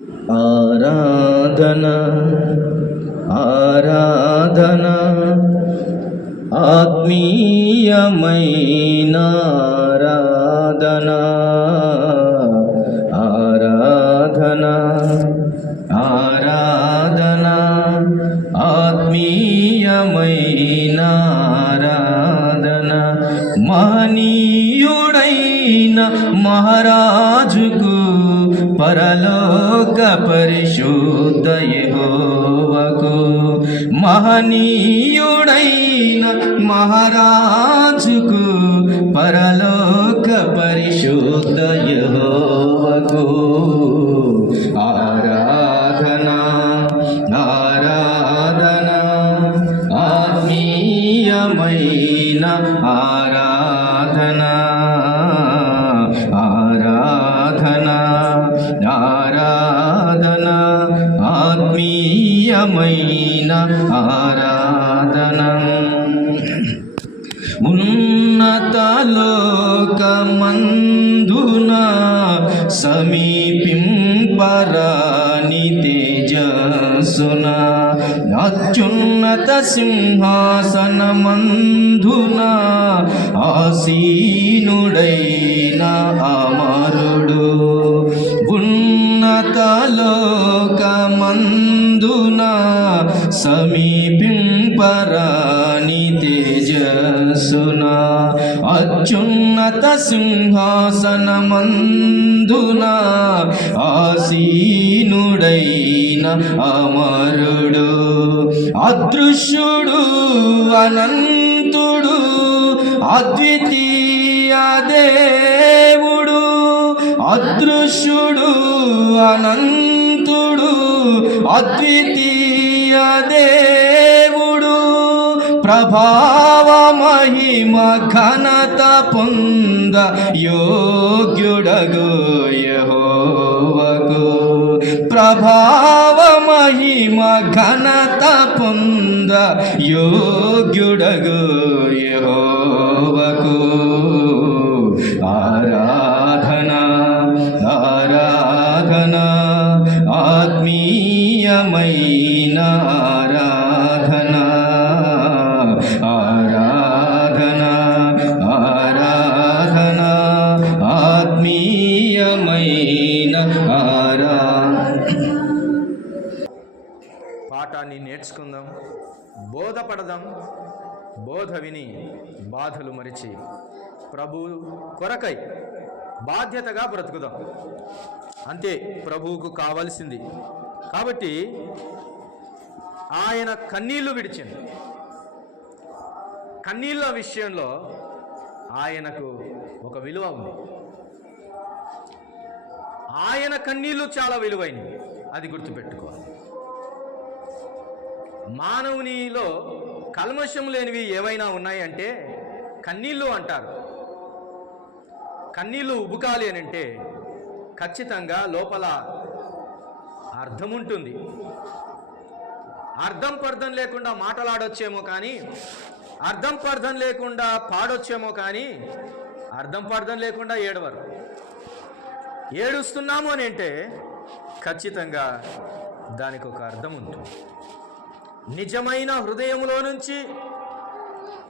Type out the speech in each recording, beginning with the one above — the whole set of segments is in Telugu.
ఆరాధన ఆరాధన ఆత్మీయమైన ఆరాధన ఆరాధన ఆరాధన ఆత్మీయమైన ఆరాధన మహనీయుడైన మహారాజుకు పరలోక పరిశుద్ధ యెహోవాకు మహనీయుడైన మహారాజుకు పరలోక పరిశుద్ధ యెహోవాకు ఆరాధన ఆరాధన ఆత్మీయమైన ఆరాధన ఆరాధన ఆరాధన ఆత్మీయమైన ఆరాధన ఉన్నత లోకమందున సమీపింపరాని తేజస్సున అత్యున్నత సింహాసనమందున ఆసీనుడైన అమరుడు ఉన్నత లోకమందున సమీపింపరాని తేజస్సున అత్యున్నత సింహాసనమందున ఆసీనుడైన అమరుడు అదృశ్యుడు అనంతుడు అద్వితీయ దేవుడు అదృశ్యుడు అనంతుడు అద్వితీయ దేవుడు ప్రభావ మహిమ ఘనత పొంద యోగ్యుడగు యెహోవాకు ప్రభావ మహిమ ఘనత పొంద యోగ్యుడగు యెహోవాకు ఆరాధన ఆరాధన ఆత్మీయమైన ఆరాధన ఆరాధన ఆరాధన ఆత్మీయమైన పాఠాన్ని నేర్చుకుందాం, బోధపడదాం, బోధ విని బాధలు మరిచి ప్రభు కొరకై బాధ్యతగా బ్రతుకుదాం. అంతే ప్రభువుకు కావాల్సింది. కాబట్టి ఆయన కన్నీళ్లు విడిచింది. కన్నీళ్ళ విషయంలో ఆయనకు ఒక విలువ ఉంది. ఆయన కన్నీళ్లు చాలా విలువైనవి, అది గుర్తుపెట్టుకోవాలి. మానవునిలో కల్మషం లేనివి ఏవైనా ఉన్నాయంటే కన్నీళ్ళు అంటారు. కన్నీళ్ళు ఉబుకాలి అని అంటే ఖచ్చితంగా లోపల అర్థం ఉంటుంది. అర్థం పర్థం లేకుండా మాటలాడొచ్చేమో కానీ, అర్థం పర్థం లేకుండా పాడొచ్చేమో కానీ, అర్థం పర్థం లేకుండా ఏడవరు. ఏడుస్తున్నాము అని అంటే ఖచ్చితంగా దానికి ఒక అర్థం ఉంటుంది. నిజమైన హృదయంలో నుంచి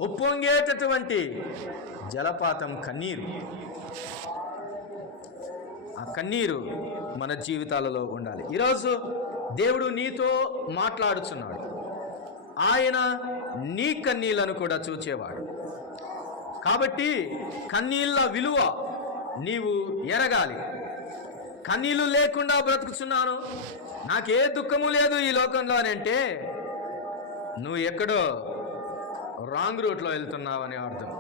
ఉప్పొంగేటటువంటి జలపాతం కన్నీరు. ఆ కన్నీరు మన జీవితాలలో ఉండాలి. ఈరోజు దేవుడు నీతో మాట్లాడుచున్నాడు. ఆయన నీ కన్నీళ్లను కూడా చూచేవాడు. కాబట్టి కన్నీళ్ళ విలువ నీవు ఎరగాలి. కన్నీళ్ళు లేకుండా బ్రతుకుతున్నాను, నాకే దుఃఖము లేదు ఈ లోకంలో అని అంటే నువ్వు ఎక్కడో రాంగ్ రూట్లో వెళ్తున్నావని అర్థం.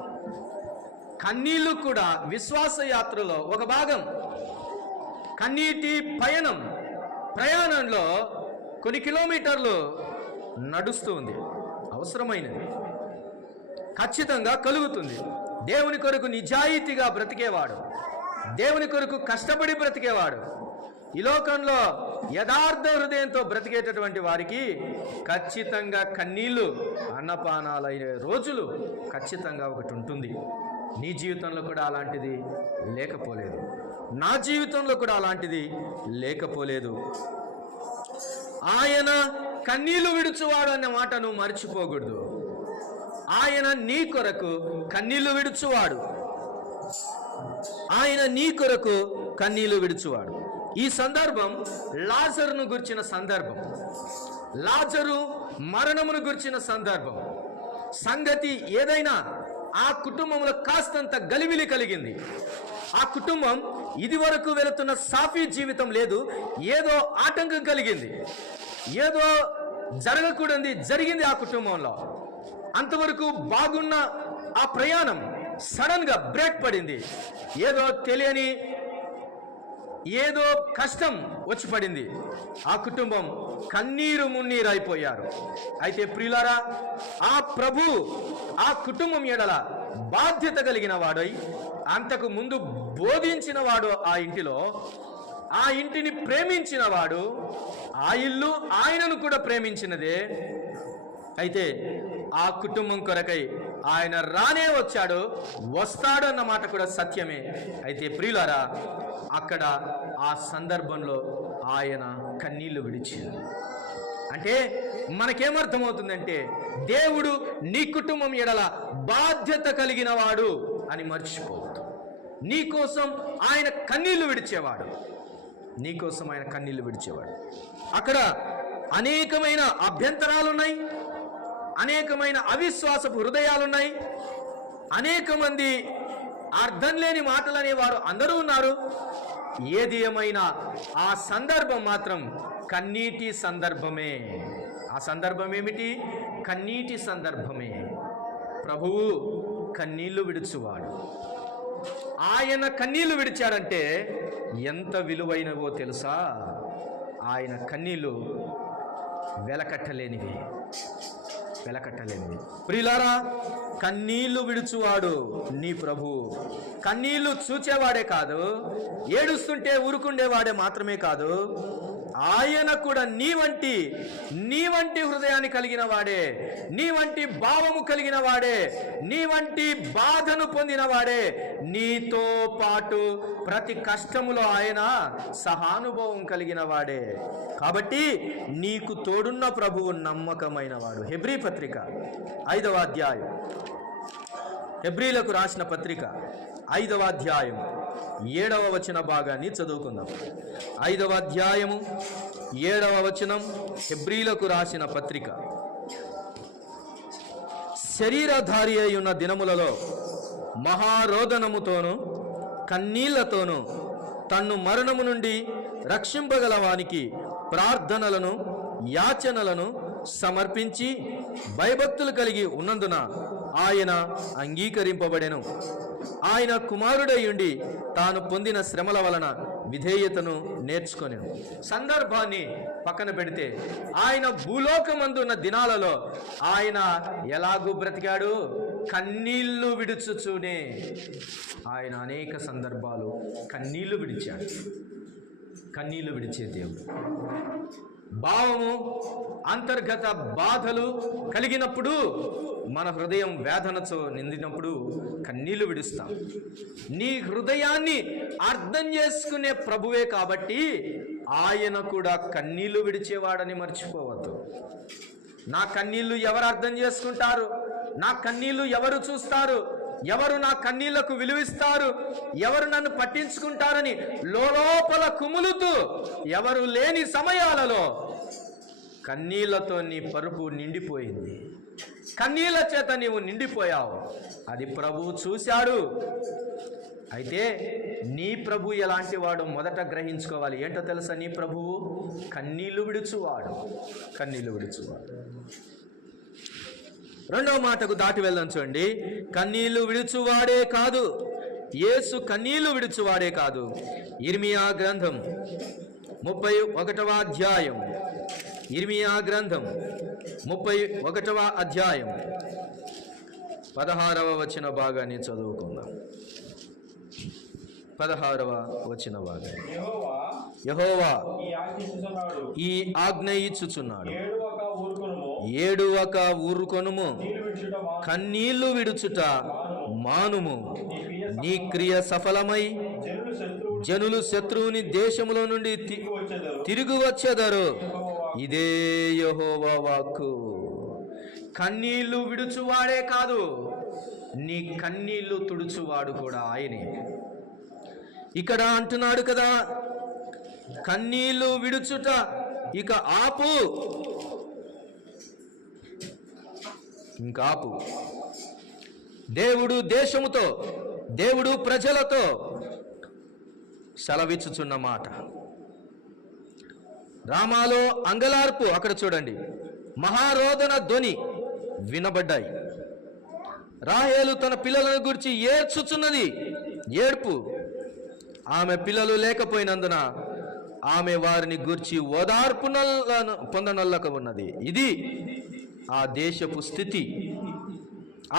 కన్నీళ్ళు కూడా విశ్వాస యాత్రలో ఒక భాగం. కన్నీటి ప్రయాణంలో కొన్ని కిలోమీటర్లు నడుస్తూ ఉంది, అవసరమైనది, ఖచ్చితంగా కలుగుతుంది. దేవుని కొరకు నిజాయితీగా బ్రతికేవాడు, దేవుని కొరకు కష్టపడి బ్రతికేవాడు, ఈ లోకంలో యథార్థ హృదయంతో బ్రతికేటటువంటి వారికి ఖచ్చితంగా కన్నీళ్ళు అన్నపానాలయ్యే రోజులు ఖచ్చితంగా ఒకటి ఉంటుంది. నీ జీవితంలో కూడా అలాంటిది లేకపోలేదు. నా జీవితంలో కూడా అలాంటిది లేకపోలేదు. ఆయన కన్నీళ్లు విడుచువాడు అనే మాట నువ్వు మర్చిపోకూడదు. ఆయన నీ కొరకు కన్నీళ్లు విడుచువాడు. ఆయన నీ కొరకు కన్నీళ్లు విడుచువాడు. ఈ సందర్భం లాజరును గుర్చిన సందర్భం. లాజరు మరణమును గుర్చిన సందర్భం. సంగతి ఏదైనా ఆ కుటుంబంలో కాస్తంత గలిబిలి కలిగింది. ఆ కుటుంబం ఇది వరకు వెళుతున్న సాఫీ జీవితం లేదు. ఏదో ఆటంకం కలిగింది, ఏదో జరగకూడదు జరిగింది ఆ కుటుంబంలో. అంతవరకు బాగున్న ఆ ప్రయాణం సడన్ గా బ్రేక్ పడింది. ఏదో తెలియని ఏదో కష్టం వచ్చి పడింది. ఆ కుటుంబం కన్నీరు మున్నీరు అయిపోయారు. అయితే ప్రియులారా, ఆ ప్రభు ఆ కుటుంబం ఎడల బాధ్యత కలిగిన వాడై అంతకు ముందు బోధించిన వాడు, ఆ ఇంటిలో ఆ ఇంటిని ప్రేమించిన వాడు, ఆ ఇల్లు ఆయనను కూడా ప్రేమించినదే. అయితే ఆ కుటుంబం కొరకై ఆయన రానే వచ్చాడు, వస్తాడు అన్న మాట కూడా సత్యమే. అయితే ప్రియులారా, అక్కడ ఆ సందర్భంలో ఆయన కన్నీళ్లు విడిచాడు. అంటే మనకేమర్థమవుతుందంటే, దేవుడు నీ కుటుంబం ఎడల బాధ్యత కలిగిన వాడు అని మర్చిపోవద్దు. నీకోసం ఆయన కన్నీళ్లు విడిచేవాడు. నీకోసం ఆయన కన్నీళ్లు విడిచేవాడు. అక్కడ అనేకమైన అభ్యంతరాలున్నాయి, అనేకమైన అవిశ్వాసపు హృదయాలున్నాయి, అనేక మంది అర్థం లేని మాటలు అనేవారు అందరూ ఉన్నారు. ఏది ఏమైనా ఆ సందర్భం మాత్రం కన్నీటి సందర్భమే. ఆ సందర్భం ఏమిటి? కన్నీటి సందర్భమే. ప్రభువు కన్నీళ్లు విడుచువాడు. ఆయన కన్నీళ్లు విడిచాడంటే ఎంత విలువైనవో తెలుసా? ఆయన కన్నీళ్లు వెలకట్టలేనివి. ప్రియులారా, కన్నీళ్లు విడుచువాడు నీ ప్రభు. కన్నీళ్లు చూచేవాడే కాదు, ఏడుస్తుంటే ఊరుకుండేవాడే మాత్రమే కాదు, ఆయన కూడా నీ వంటి హృదయాన్ని కలిగిన వాడే, నీ వంటి భావము కలిగిన వాడే, నీ వంటి బాధను పొందిన వాడే. నీతో పాటు ప్రతి కష్టములో ఆయన సహానుభవం కలిగిన వాడే. కాబట్టి నీకు తోడున్న ప్రభువు నమ్మకమైన వాడు. హెబ్రీ పత్రిక 5వ అధ్యాయం, హెబ్రీలకు రాసిన పత్రిక 5వ అధ్యాయం 7వ వచన భాగాన్ని చదువుకుందాం. 5వ అధ్యాయము 7వ వచనం, హెబ్రీలకు రాసిన పత్రిక. శరీరధారి అయి ఉన్న దినములలో మహారోదనముతోనూ కన్నీళ్లతోనూ తన్ను మరణము నుండి రక్షింపగలవానికి ప్రార్థనలను యాచనలను సమర్పించి భయభక్తులు కలిగి ఉన్నందున ఆయన అంగీకరింపబడెను. ఆయన కుమారుడయ్యుండి తాను పొందిన శ్రమల వలన విధేయతను నేర్చుకొనెను. సందర్భాన్ని పక్కన పెడితే ఆయన భూలోకమందున్న దినాలలో ఆయన ఎలాగూ బ్రతికాడు? కన్నీళ్లు విడుచుచూనే. ఆయన అనేక సందర్భాలు కన్నీళ్లు విడిచాడు. కన్నీళ్లు విడిచే దేవుడు. భావము, అంతర్గత బాధలు కలిగినప్పుడు, మన హృదయం వేదనతో నిండినప్పుడు కన్నీళ్లు విడుస్తాం. నీ హృదయాన్ని అర్థం చేసుకునే ప్రభువే కాబట్టి ఆయన కూడా కన్నీళ్లు విడిచేవాడని మర్చిపోవద్దు. నా కన్నీళ్లు ఎవరు అర్థం చేసుకుంటారు? నా కన్నీళ్లు ఎవరు చూస్తారు? ఎవరు నా కన్నీళ్లకు విలువిస్తారు? ఎవరు నన్ను పట్టించుకుంటారని లోపల కుములుతూ ఎవరు లేని సమయాలలో కన్నీళ్లతో నీ పరుపు నిండిపోయింది. కన్నీళ్ల చేత నీవు నిండిపోయావు. అది ప్రభువు చూశాడు. అయితే నీ ప్రభు ఎలాంటి వాడు మొదట గ్రహించుకోవాలి. ఏంటో తెలుసా? నీ ప్రభువు కన్నీళ్లు విడుచువాడు. కన్నీళ్లు విడుచువాడు. రెండవ మాటకు దాటి వెళ్దాం. చూడండి, కన్నీళ్లు విడుచువాడే కాదు, యేసు కన్నీళ్లు విడుచువాడే కాదు. ఇర్మియా గ్రంథం 31వ అధ్యాయం, ఇర్మియా గ్రంథం 31వ అధ్యాయం 16వ వచన భాగాన్ని చదువుకుందాం. 16వ వచన భాగం. యెహోవా ఈ ఆజ్ఞ ఇచ్చుచున్నాడు, ఏడువక ఊరుకొనుము, కన్నీళ్లు విడుచుట మానుము. నీ క్రియ సఫలమై జనులు శత్రువుని దేశములో నుండి తిరిగి వచ్చేదారు. ఇదే యెహోవా వాక్కు. కన్నీళ్లు విడుచువాడే కాదు, నీ కన్నీళ్లు తుడుచువాడు కూడా ఆయనే. ఇక్కడ అంటున్నాడు కదా, కన్నీళ్లు విడుచుట ఇక ఆపు, ఇంకాపు. దేవుడు దేశముతో, దేవుడు ప్రజలతో సెలవిచ్చుచున్న మాట. రామాలో అంగలార్పు, అక్కడ చూడండి, మహారోదన ధ్వని వినబడ్డాయి. రాహేలు తన పిల్లలను గురించి ఏడ్చుచున్నది, ఏడ్పు. ఆమె పిల్లలు లేకపోయినందున ఆమె వారిని గూర్చి ఓదార్పు పొందనొల్లక ఉన్నది. ఇది ఆ దేశపు స్థితి,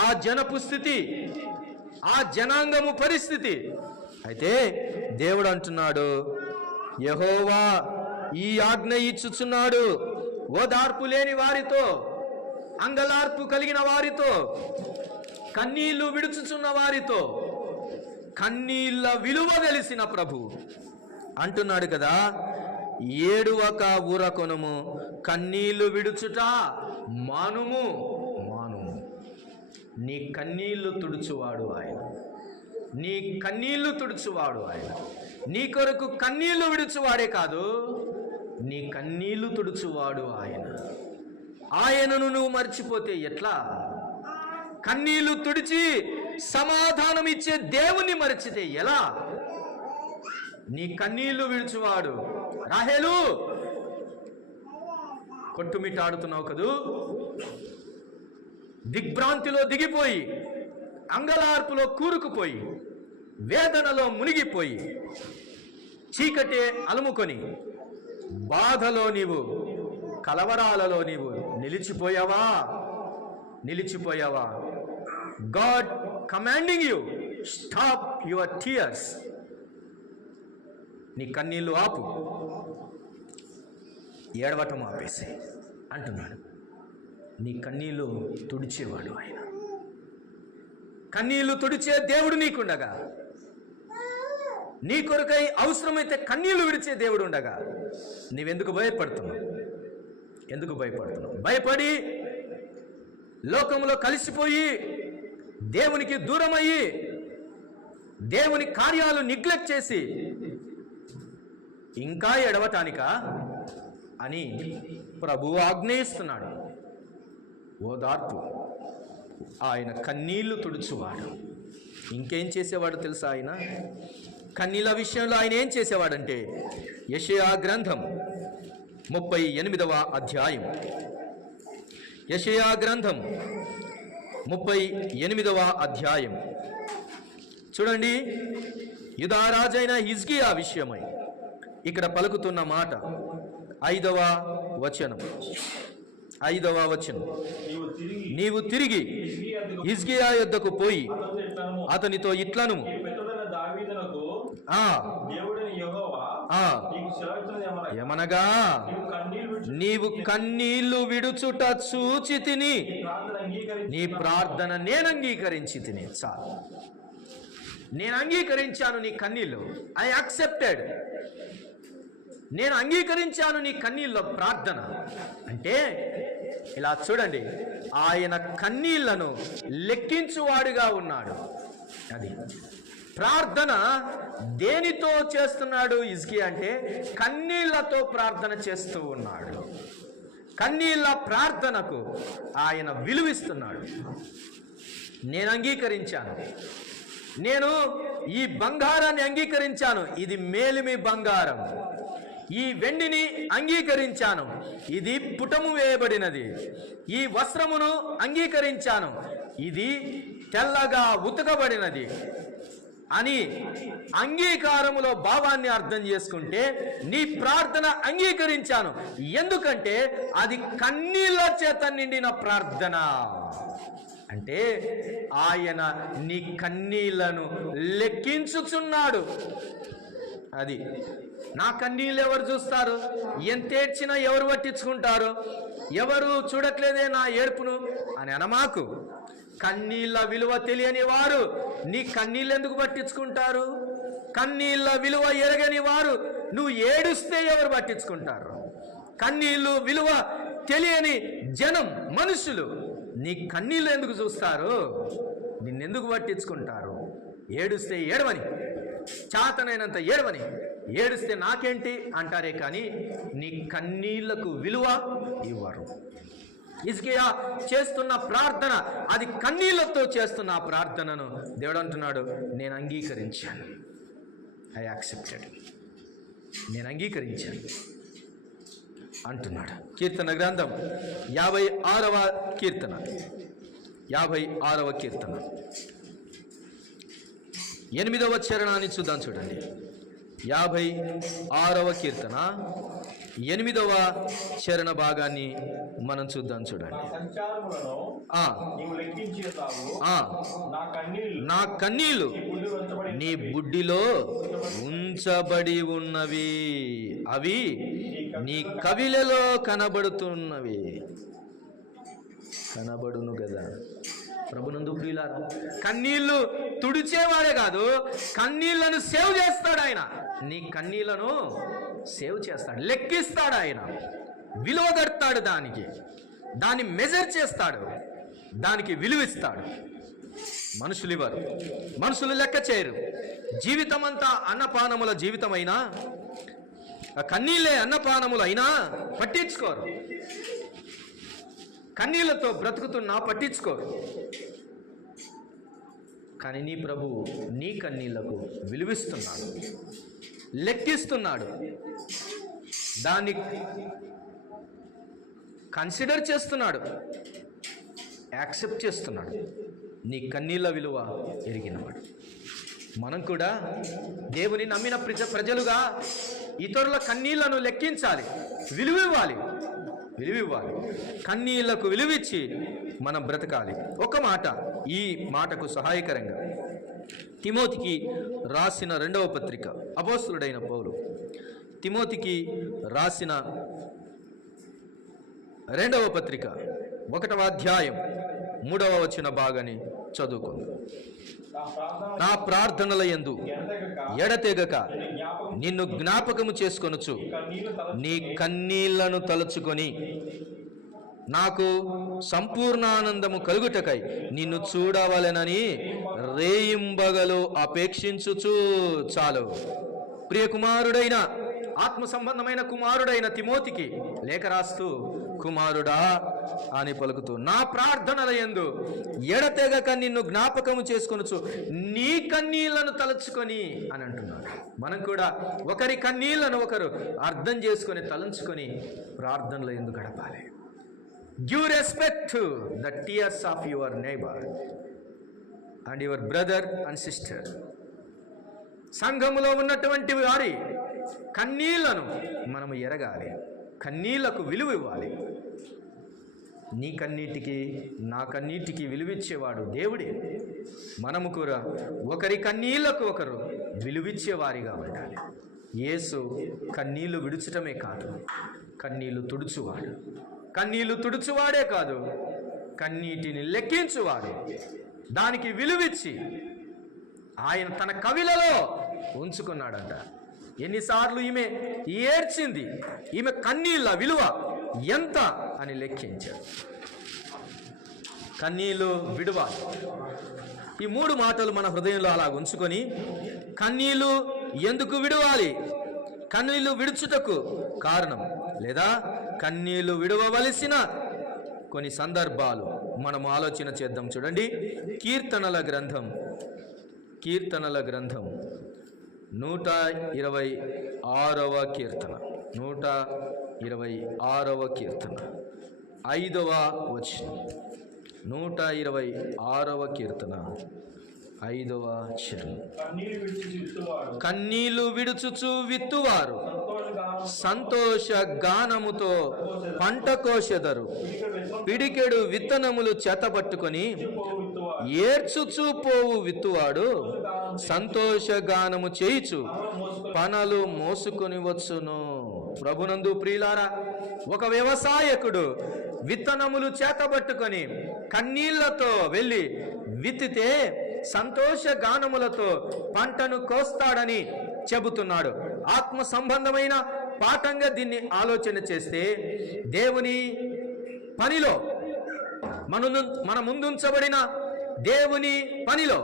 ఆ జనపు స్థితి, ఆ జనాంగము పరిస్థితి. అయితే దేవుడు అంటున్నాడు, యెహోవా ఈ ఆజ్ఞ ఇచ్చుచున్నాడు, ఓదార్పు లేని వారితో, అంగలార్పు కలిగిన వారితో, కన్నీళ్లు విడుచుచున్న వారితో, కన్నీళ్ళ విలువ తెలిసిన ప్రభు అంటున్నాడు కదా, ఏడువక ఊరకొనుము, కన్నీళ్లు విడుచుట మానుము, మానుము. నీ కన్నీళ్లు తుడుచువాడు ఆయన, నీ కన్నీళ్లు తుడుచువాడు ఆయన. నీ కొరకు కన్నీళ్లు విడుచువాడే కాదు, నీ కన్నీళ్లు తుడుచువాడు ఆయన. ఆయనను నువ్వు మర్చిపోతే ఎట్లా? కన్నీళ్లు తుడిచి సమాధానం ఇచ్చే దేవుణ్ణి మరిచితే ఎలా? నీ కన్నీళ్లు విడుచువాడు. రాహేలు, కొట్టుమిట్టాడుతున్నావు కదూ, దిగ్భ్రాంతిలో దిగిపోయి, అంగలార్పులో కూరుకుపోయి, వేదనలో మునిగిపోయి, చీకటే అలుముకొని, బాధలో నీవు, కలవరాలలో నీవు నిలిచిపోయావా? నిలిచిపోయావా? God commanding you, stop your tears. నీ కన్నీళ్లు ఆపు, ఏడవటం ఆపేసి అంటున్నాడు. నీ కన్నీళ్లు తుడిచేవాడు ఆయన. కన్నీళ్లు తుడిచే దేవుడు నీకుండగా, నీ కొరకై అవసరమైతే కన్నీళ్లు విడిచే దేవుడు ఉండగా, నీవెందుకు భయపడుతున్నావు? ఎందుకు భయపడుతున్నావు? భయపడి లోకంలో కలిసిపోయి, దేవునికి దూరమయ్యి, దేవుని కార్యాలు నెగ్లెక్ట్ చేసి ఇంకా ఎడవటానికా అని ప్రభువు ఆజ్ఞయిస్తున్నాడు. ఓదార్పు. ఆయన కన్నీళ్లు తుడుచువాడు. ఇంకేం చేసేవాడు తెలుసా? ఆయన కన్నీళ్ళ విషయంలో ఆయన ఏం చేసేవాడంటే, యెషయా గ్రంథం 38వ అధ్యాయం, యెషయా గ్రంథం 38వ అధ్యాయం చూడండి. యూదారాజైన హిజ్కియా విషయమై ఇక్కడ పలుకుతున్న మాట, 5వ వచనం. నీవు తిరిగి హిజ్కియా యొద్దకు పోయి అతనితో ఇట్లను, ఏమనగా, నీవు కన్నీళ్లు విడుచుట చూచి తిని, నీ ప్రార్థన నేను అంగీకరించి తిని. చాలు, నేను అంగీకరించాను నీ కన్నీళ్ళు. I accepted. నేను అంగీకరించాను నీ కన్నీళ్ళ ప్రార్థన. అంటే ఇలా చూడండి, ఆయన కన్నీళ్లను లెక్కించువాడుగా ఉన్నాడు. అది ప్రార్థన దేనితో చేస్తున్నాడు హిజ్కియా అంటే, కన్నీళ్లతో ప్రార్థన చేస్తూ ఉన్నాడు. కన్నీళ్ల ప్రార్థనకు ఆయన విలువిస్తున్నాడు. నేను అంగీకరించాను, నేను ఈ బంగారాన్ని అంగీకరించాను, ఇది మేలిమి బంగారం. ఈ వెండిని అంగీకరించాను, ఇది పుటము వేయబడినది. ఈ వస్త్రమును అంగీకరించాను, ఇది తెల్లగా ఉతకబడినది అని అంగీకారములో భావాన్ని అర్థం చేసుకుంటే, నీ ప్రార్థన అంగీకరించాను. ఎందుకంటే అది కన్నీళ్ళ చేత నిండిన ప్రార్థన. అంటే ఆయన నీ కన్నీళ్లను లెక్కించుచున్నాడు. అది నా కన్నీళ్ళు ఎవరు చూస్తారు? ఎంత ఏడ్చినా ఎవరు పట్టించుకుంటారు? ఎవరు చూడట్లేదే నా ఏడుపును అని అనమాకు. కన్నీళ్ళ విలువ తెలియని వారు నీ కన్నీళ్ళు ఎందుకు పట్టించుకుంటారు? కన్నీళ్ళ విలువ ఎరగని వారు నువ్వు ఏడుస్తే ఎవరు పట్టించుకుంటారు? కన్నీళ్ళు విలువ తెలియని జనం, మనుషులు నీ కన్నీళ్ళు ఎందుకు చూస్తారు? నిన్నెందుకు పట్టించుకుంటారు? ఏడుస్తే ఏడవని, చాతనైనంత ఏడవని, ఏడుస్తే నాకేంటి అంటారే కానీ నీ కన్నీళ్లకు విలువ ఇవ్వరు. హిజ్కియా చేస్తున్న ప్రార్థన, అది కన్నీళ్లతో చేస్తున్న ఆ ప్రార్థనను దేవుడు అంటున్నాడు, నేను అంగీకరించాను. ఐ యాక్సెప్టెడ్, నేను అంగీకరించాను అంటున్నాడు. కీర్తన గ్రంథం 56వ కీర్తన, 56వ కీర్తన 8వ చరణాన్ని చూద్దాం. చూడండి, 56వ కీర్తన 8వ చరణ భాగాన్ని మనం చూద్దాం. చూడండి, నా కన్నీళ్లు నీ బుడ్డిలో ఉంచబడి ఉన్నవి, అవి నీ కవిలలో కనబడుతున్నవి. కనబడును కదా ప్రభునందు ప్రియులారా. కన్నీళ్లు తుడిచేవాడే కాదు, కన్నీళ్లను సేవ్ చేస్తాడు ఆయన. నీ కన్నీళ్లను సేవ్ చేస్తాడు, లెక్కిస్తాడు ఆయన, విలువ కడతాడు, దాన్ని మెజర్ చేస్తాడు, దానికి విలువిస్తాడు. మనుషులు ఇవ్వరు, మనుషులు లెక్క చేయరు. జీవితం అంతా అన్నపానముల జీవితమైనా, కన్నీళ్ళే అన్నపానములు అయినా పట్టించుకోరు. కన్నీళ్లతో బ్రతుకుతున్నా పట్టించుకోరు. కానీ నీ ప్రభువు నీ కన్నీళ్లకు విలువిస్తున్నాడు, లెక్కిస్తున్నాడు, దాన్ని కన్సిడర్ చేస్తున్నాడు, యాక్సెప్ట్ చేస్తున్నాడు. నీ కన్నీళ్ళ విలువ ఎరిగినవాడు. మనం కూడా దేవుని నమ్మిన ప్రజలుగా ఇతరుల కన్నీళ్లను లెక్కించాలి, విలువివ్వాలి. కన్నీళ్లకు విలువిచ్చి మనం బ్రతకాలి. ఒక మాట, ఈ మాటకు సహాయకరంగా తిమోతికి రాసిన 2వ పత్రిక, అపోస్తలుడైన పౌలు తిమోతికి రాసిన 2వ పత్రిక 1వ అధ్యాయం 3వ వచన భాగాన్ని చదువుకుందాం. నా ప్రార్థనల యందు ఎడతెగక నిన్ను జ్ఞాపకము చేసుకొనుచు నీ కన్నీళ్లను తలుచుకొని నాకు సంపూర్ణానందము కలుగుటకై నిన్ను చూడవలెనని రేయింబగలు అపేక్షించుచు. చాలు. ప్రియ కుమారుడైన, ఆత్మ సంబంధమైన కుమారుడైన తిమోతికి లేఖ రాస్తూ కుమారుడా అని పలుకుతూ, నా ప్రార్థనల యందు ఎడతెగక నిన్ను జ్ఞాపకము చేసుకొనుచు నీ కన్నీళ్లను తలుచుకొని అని అంటున్నాడు. మనం కూడా ఒకరి కన్నీళ్లను ఒకరు అర్థం చేసుకొని తలంచుకొని ప్రార్థనల యందు గడపాలి. Give respect to the tears of your neighbour and your brother and sister. సంఘములో ఉన్నటువంటి వారి కన్నీళ్లను మనము ఎరగాలి, కన్నీళ్లకు విలువ ఇవ్వాలి. నీ కన్నీటికి నా కన్నీటికి విలువిచ్చేవాడు దేవుడే. మనము కూడా ఒకరి కన్నీళ్లకు ఒకరు విలువిచ్చేవారిగా ఉండాలి. యేసు కన్నీళ్లు విడుచటమే కాదు, కన్నీళ్లు తుడుచువాడు. కన్నీళ్లు తుడుచువాడే కాదు, కన్నీటిని లెక్కించువాడు. దానికి విలువిచ్చి ఆయన తన కవిలలో ఉంచుకున్నాడంట. ఎన్నిసార్లు ఈమె ఏడ్చింది, ఈమె కన్నీళ్ళ విలువ ఎంత అని లెక్కించాడు. కన్నీళ్ళు విడువాలి. ఈ 3 మాటలు మన హృదయంలో అలా ఉంచుకొని, కన్నీళ్ళు ఎందుకు విడవాలి, కన్నీళ్ళు విడుచుటకు కారణం లేదా కన్నీళ్ళు విడవవలసిన కొన్ని సందర్భాలు మనము ఆలోచన చేద్దాం. చూడండి, కీర్తనల గ్రంథం 126వ కీర్తన, 126వ కీర్తన 5వ వచనం. 126వ కీర్తన 5వ చరణం. కన్నీళ్లు విడుచుచు విత్తువారు సంతోష గానముతో పంట కోసెదరు. పిడికెడు విత్తనములు చేతపట్టుకొని ఏడ్చుచూ పోవు విత్తువాడు సంతోష గానము చేయుచు పనలు మోసుకొని వచ్చును. ప్రభునందు ప్రియులారా, ఒక వ్యవసాయకుడు విత్తనములు చేతబట్టుకొని కన్నీళ్లతో వెళ్ళి విత్తితే సంతోష గానములతో పంటను కోస్తాడని చెబుతున్నాడు. ఆత్మ సంబంధమైన పాఠంగా దీన్ని ఆలోచన చేస్తే, దేవుని పనిలో మన ముందుంచబడిన దేవుని పనిలో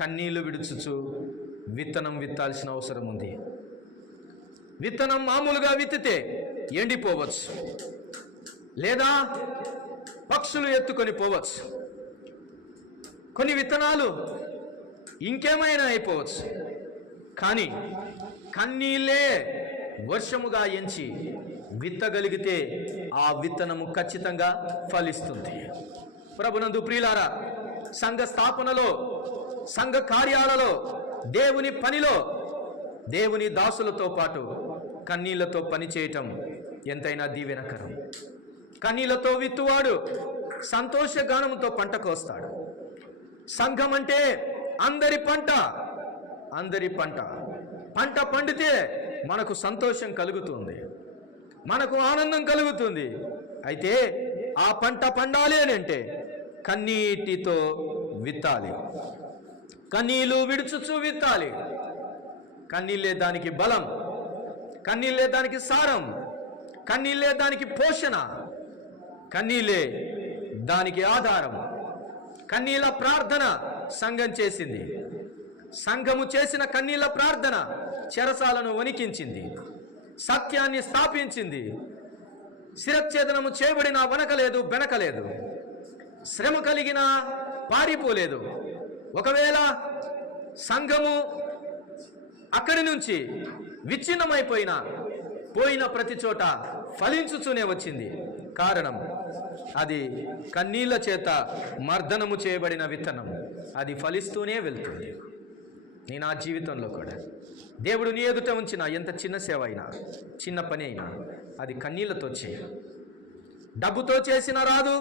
కన్నీళ్లు విడుచుచు విత్తనం విత్తాల్సిన అవసరం ఉంది. విత్తనం మామూలుగా విత్తితే ఎండిపోవచ్చు, లేదా పక్షులు ఎత్తుకొని పోవచ్చు. కొన్ని విత్తనాలు ఇంకేమైనా అయిపోవచ్చు. కానీ కన్నీళ్ళే వర్షముగా ఎంచి విత్తగలిగితే ఆ విత్తనము ఖచ్చితంగా ఫలిస్తుంది. ప్రభునందు ప్రియులారా, సంఘ స్థాపనలో, సంఘ కార్యాలలో, దేవుని పనిలో దేవుని దాసులతో పాటు కన్నీళ్లతో పని చేయటం ఎంతైనా దీవెనకరం. కన్నీళ్లతో విత్తువాడు సంతోషగానముతో పంట కోస్తాడు. సంఘం అంటే అందరి పంట, అందరి పంట. పంట పండితే మనకు సంతోషం కలుగుతుంది, మనకు ఆనందం కలుగుతుంది. అయితే ఆ పంట పండాలి అని అంటే కన్నీటితో విత్తాలి, కన్నీళ్లు విడుచుచు విత్తాలి. కన్నీళ్ళే దానికి బలం, కన్నీళ్ళే దానికి సారం, కన్నీళ్ళే దానికి పోషణ, కన్నీళ్ళే దానికి ఆధారం. కన్నీళ్ళ ప్రార్థన సంఘం చేసింది. సంఘము చేసిన కన్నీళ్ళ ప్రార్థన చెరసాలను వణికించింది, సత్యాన్ని స్థాపించింది. శిరచ్ఛేదనము చేయబడిన వనకలేదు, బెనకలేదు. శ్రమ కలిగిన పారిపోలేదు. ఒకవేళ సంఘము అక్కడి నుంచి పోయిన ప్రతి చోట ఫలించుతూనే వచ్చింది. కారణం, అది కన్నీళ్ల చేత మర్దనము చేయబడిన విత్తనం. అది ఫలిస్తూనే వెళ్తుంది. నేను ఆ జీవితంలో కూడా దేవుడు నీ ఎదుట ఉంచిన ఎంత చిన్న సేవ అయినా, చిన్న పని అయినా అది కన్నీళ్లతో చేయి. డబ్బుతో చేసిన రాదు,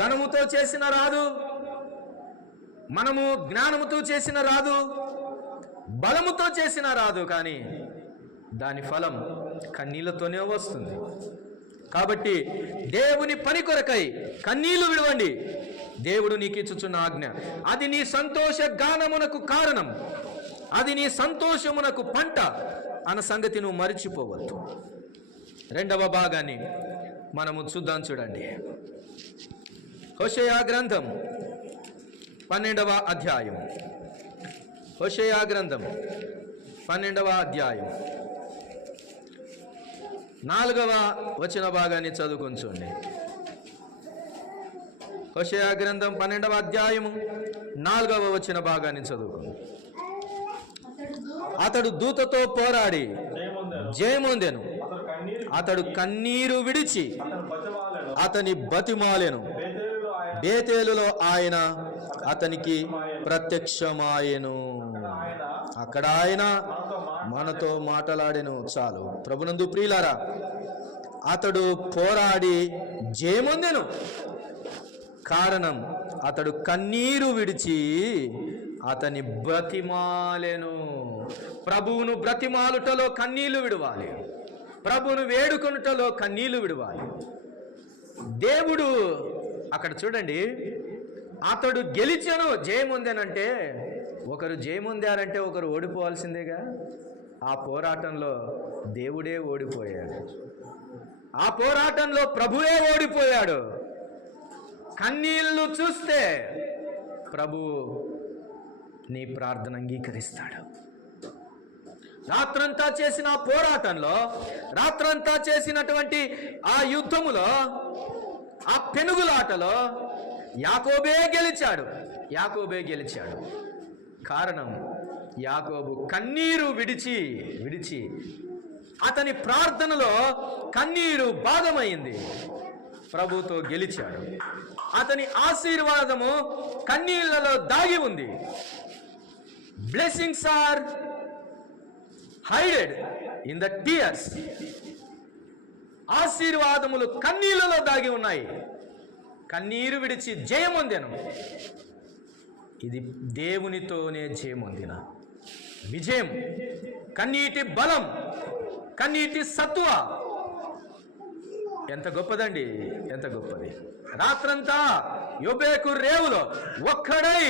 ధనముతో చేసిన రాదు, మనము జ్ఞానముతో చేసిన రాదు, బలముతో చేసిన రాదు. కానీ దాని ఫలం కన్నీళ్లతోనే వస్తుంది. కాబట్టి దేవుని పని కొరకై కన్నీళ్లు విడవండి. దేవుడు నీకు ఇచ్చుచున్న ఆజ్ఞ. అది నీ సంతోష గానమునకు కారణం, అది నీ సంతోషమునకు పంట అన్న సంగతి నువ్వు మరిచిపోవద్దు. రెండవ భాగాన్ని మనము చూద్దాం. చూడండి, హోషేయ గ్రంథం 12వ అధ్యాయం. హోషేయ గ్రంథం 12వ అధ్యాయం 4వ వచన భాగాన్ని చదువుకొని చూడండి. హోషేయ గ్రంథం 12వ అధ్యాయము 4వ వచన భాగాన్ని చదువుకోండి. అతడు దూతతో పోరాడి జయమొందెను. అతడు కన్నీరు విడిచి అతని బతిమాలెను. బేతేలులో ఆయన అతనికి ప్రత్యక్షమాయెను. అక్కడ ఆయన మనతో మాట్లాడెను. చాలు. ప్రభునందు ప్రియులారా, అతడు పోరాడి జయమొందెను. కారణం, అతడు కన్నీరు విడిచి అతని బ్రతిమాలెను. ప్రభువును బ్రతిమాలుటలో కన్నీళ్లు విడవాలి, ప్రభువును వేడుకొనుటలో కన్నీళ్లు విడవాలి. దేవుడు అక్కడ చూడండి, అతడు గెలిచెను, జయమొందెనంటే ఒకరు జయమొందారంటే ఒకరు ఓడిపోవాల్సిందేగా. ఆ పోరాటంలో దేవుడే ఓడిపోయాడు, ఆ పోరాటంలో ప్రభువే ఓడిపోయాడు. కన్నీళ్లు చూస్తే ప్రభువు నీ ప్రార్థన అంగీకరిస్తాడు. రాత్రంతా చేసిన పోరాటంలో, రాత్రంతా చేసినటువంటి ఆ యుద్ధములో, ఆ పెనుగులాటలో యాకోబే గెలిచాడు, యాకోబే గెలిచాడు. కారణం, యాకోబు కన్నీరు విడిచి అతని ప్రార్థనలో కన్నీరు భాగమైంది, ప్రభుతో గెలిచాడు. అతని ఆశీర్వాదము కన్నీళ్లలో దాగి ఉంది. Blessings are hided in the tears. ఆశీర్వాదములు కన్నీళ్లలో దాగి ఉన్నాయి. కన్నీరు విడిచి జయమొందెను. ఇది దేవునితోనే జయమొందిన విజయం. కన్నీటి బలం, కన్నీటి సత్వ ఎంత గొప్పదండి, ఎంత గొప్పది. రాత్రంతా యొబేకు రేవులో ఒక్కడై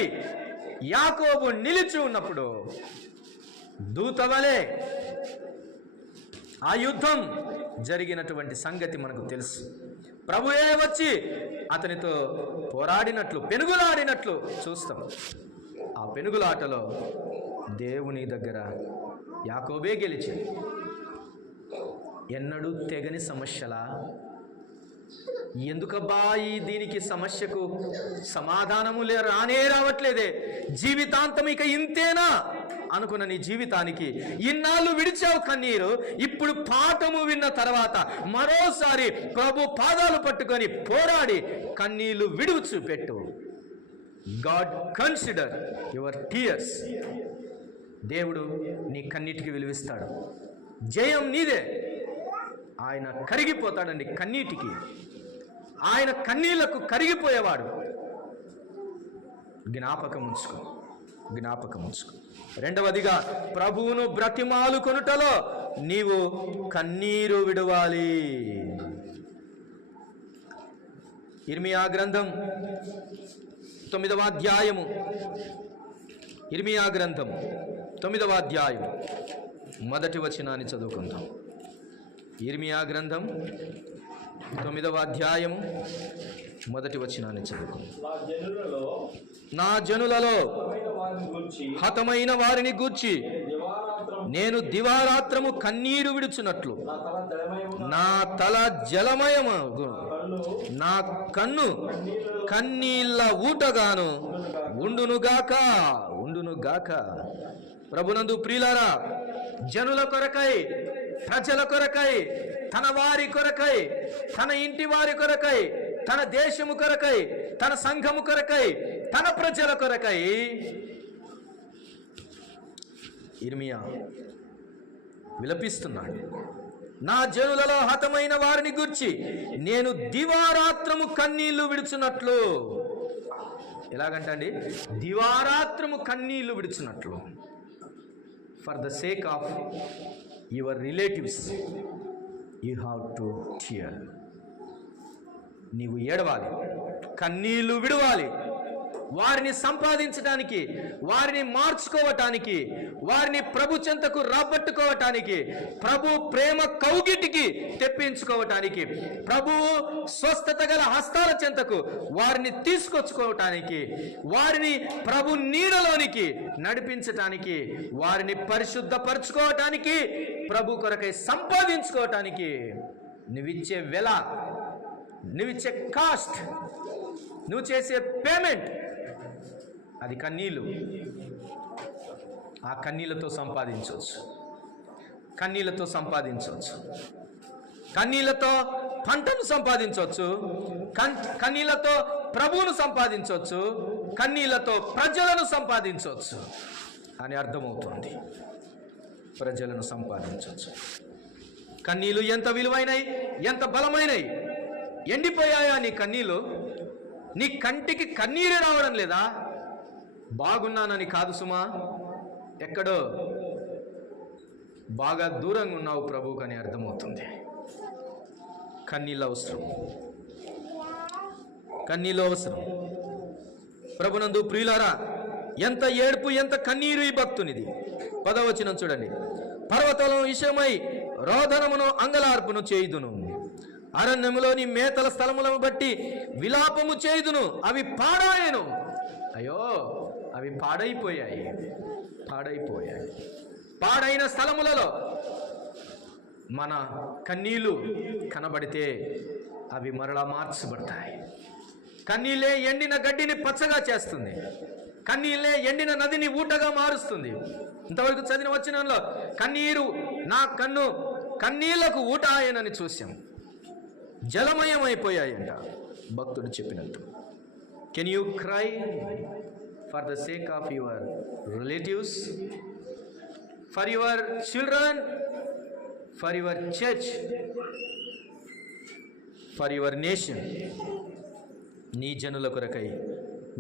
యాకోబు నిలిచి ఉన్నప్పుడు దూతవలే ఆ యుద్ధం జరిగినటువంటి సంగతి మనకు తెలుసు. ప్రభువే వచ్చి అతనితో పోరాడినట్లు, పెనుగులాడినట్లు చూస్తాం. ఆ పెనుగులాటలో దేవుని దగ్గర యాకోబే గెలిచాడు. ఎన్నడూ తెగని సమస్యలా, ఎందుకబ్బా దీనికి సమస్యకు సమాధానము రానే రావట్లేదే, జీవితాంతం ఇక ఇంతేనా అనుకున్న నీ జీవితానికి ఇన్నాళ్ళు విడిచావు కన్నీరు. ఇప్పుడు పాఠము విన్న తర్వాత మరోసారి ప్రభు పాదాలు పట్టుకొని పోరాడి కన్నీళ్లు విడుచు పెట్టు. God consider your tears. దేవుడు నీ కన్నీటికి విలువిస్తాడు. జయం నీదే. ఆయన కరిగిపోతాడండి కన్నీటికి. ఆయన కన్నీళ్లకు కరిగిపోయేవాడు. జ్ఞాపకం ఉంచుకో, జ్ఞాపకం ఉంచుకో. రెండవదిగా, ప్రభువును బ్రతిమాలు కొనుటలో నీవు కన్నీరు విడవాలి. ఇర్మియా గ్రంథం 9వ అధ్యాయము, ఇర్మియా గ్రంథం 9వ అధ్యాయం మొదటి వచనాన్ని చదువుకుందాం. ఇర్మియా గ్రంథం 9వ అధ్యాయము మొదటి వచనాన్ని చదువుకుందాం. నా జనులలో హతమైన వారిని గూర్చి నేను దివారాత్రము కన్నీరు విడుచున్నట్లు నా తల జలమయము, నా కన్ను కన్నీళ్ళ ఊటగాను ఉండునుగాక, ఉండునుగాక. ప్రభునందు ప్రియులారా, జనుల కొరకై, ప్రజల కొరకై, తన వారి కొరకై, తన ఇంటి వారి కొరకై, తన దేశము కొరకై, తన సంఘము కొరకై, తన ప్రజల కొరకై ఇర్మియా విలపిస్తున్నాడు. నా జనులలో హతమైన వారిని గూర్చి నేను దివారాత్రము కన్నీళ్లు విడుచున్నట్లు. ఎలాగంటండి? దివారాత్రము కన్నీళ్లు విడుచున్నట్లు. For the sake of your relatives you have to tear. నీవు ఏడవాలి, కన్నీళ్లు విడవాలి. వారిని సంపాదించడానికి, వారిని మార్చుకోవటానికి, వారిని ప్రభు చెంతకు రాబట్టుకోవటానికి, ప్రభు ప్రేమ కౌగిటికి తెప్పించుకోవటానికి, ప్రభు స్వస్థత గల హస్తాల చెంతకు వారిని తీసుకొచ్చుకోవటానికి, వారిని ప్రభు నీడలోనికి నడిపించటానికి, వారిని పరిశుద్ధపరచుకోవటానికి, ప్రభు కొరకై సంపాదించుకోవటానికి నువ్విచ్చే వెల, నువ్విచ్చే కాస్ట్, నువ్వు చేసే పేమెంట్, అది కన్నీళ్ళు. ఆ కన్నీళ్ళతో సంపాదించవచ్చు, కన్నీళ్ళతో సంపాదించవచ్చు, కన్నీళ్ళతో పంటను సంపాదించవచ్చు, కన్నీళ్ళతో ప్రభువును సంపాదించవచ్చు, కన్నీళ్ళతో ప్రజలను సంపాదించవచ్చు అని అర్థమవుతుంది. ప్రజలను సంపాదించవచ్చు. కన్నీళ్ళు ఎంత విలువైనవి, ఎంత బలమైనవి. ఎండిపోయాయా నీ కన్నీళ్ళు? నీ కంటికి కన్నీరు రావడం లేదా? బాగున్నానని కాదు సుమా, ఎక్కడో బాగా దూరంగా ఉన్నావు ప్రభువుకు అని అర్థమవుతుంది. కన్నీళ్ళు అవసరం, కన్నీళ్ళు అవసరం. ప్రభునందు ప్రియులారా, ఎంత ఏడుపు, ఎంత కన్నీరు ఈ భక్తునిది. 10వ వచనం చూడండి. పర్వతాలను విషయమై రోదనమును అంగలార్పును చేయుదును, అరణ్యములోని మేతల స్థలములను బట్టి విలాపము చేయుదును, అవి పాడాయను. అయ్యో, అవి పాడైపోయాయి, పాడైపోయాయి. పాడైన స్థలములలో మన కన్నీళ్లు కనబడితే అవి మరలా మార్చబడతాయి. కన్నీళ్ళే ఎండిన గడ్డిని పచ్చగా చేస్తుంది. కన్నీళ్ళే ఎండిన నదిని ఊటగా మారుస్తుంది. ఇంతవరకు చదివిన వచనంలో కన్నీరు నా కన్ను కన్నీళ్లకు ఊట ఆయనని చూశాం, జలమయమైపోయాయంట భక్తుడు చెప్పినట్టు. Can you cry for the sake of your relatives, for your children, for your church, for your nation? నీ జనుల కొరకై